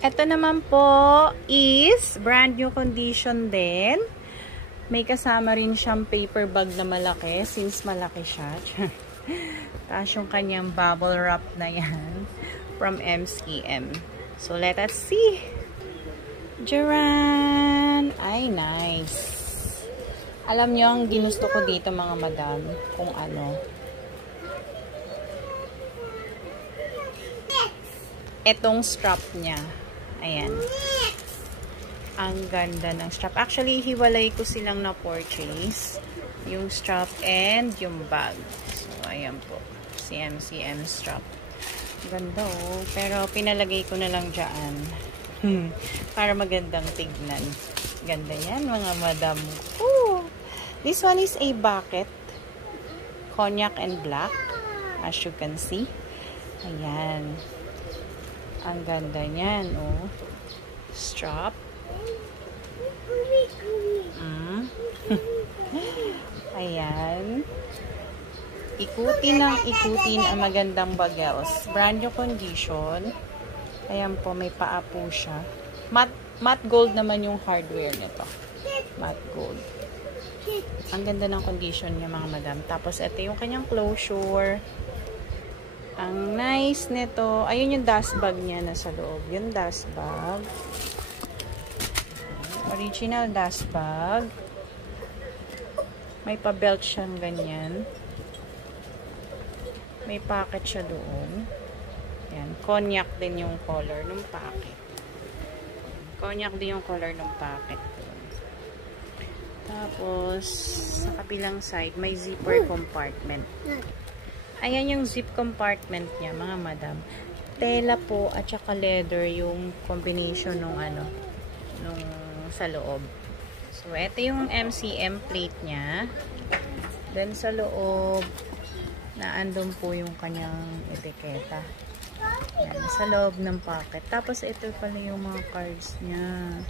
Ito naman po is brand new condition din. May kasama rin siyang paper bag na malaki since malaki siya. Tapos yung kanyang bubble wrap na yan from MCM. So let us see. Jaran! Ay, nice. Alam nyo ang ginusto ko dito mga madam kung ano. Etong strap niya. Ayan. Ang ganda ng strap. Actually, hiwalay ko silang na-purchase. Yung strap and yung bag. So, ayan po. Si MCM strap. Ganda oh. Pero, pinalagay ko na lang dyan. Para magandang tignan. Ganda yan, mga madam. Ooh. This one is a bucket. Cognac and black. As you can see. Ayan. Ang ganda niyan, oh. Strap. Ayan. Ikutin ng ikutin ang magandang bagels. Brand new condition. Ayan po, may paa po siya. Matte gold naman yung hardware nito. Matte gold. Ang ganda ng condition niya, mga madam. Tapos, ito yung kanyang closure. Ang nice nito. Ayun yung dust bag niya nasa loob. Yung dust bag. Original dust bag. May pa-belt siyang ganyan. May pocket siya doon. Yan. Cognac din yung color ng pocket. Cognac din yung color ng pocket. Tapos, sa kabilang side, may zipper compartment. Ayan yung zip compartment niya, mga madam. Tela po at saka leather yung combination nung ano, nung sa loob. So, ito yung MCM plate niya. Then, sa loob, naandun po yung kanyang etiketa. Yan, sa loob ng pocket. Tapos, ito pala yung mga cards niya.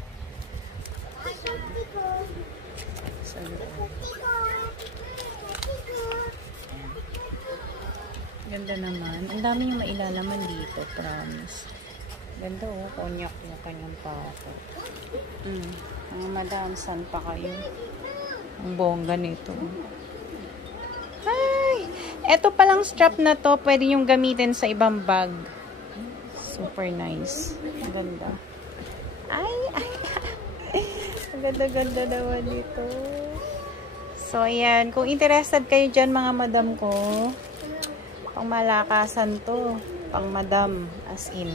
Sa loob. Ganda naman. Ang dami yung mailalaman dito, promise. Ganda oh, cognac yung kanyang pako. Mga madam, saan pa kayo? Ang bongga nito. Ay! Eto palang strap na to, pwede yung gamitin sa ibang bag. Super nice. Ang ganda. Ay! Ang ganda-ganda naman dito. So, ayan. Kung interested kayo dyan, mga madam ko, pang malakasan to. Pang madam, as in.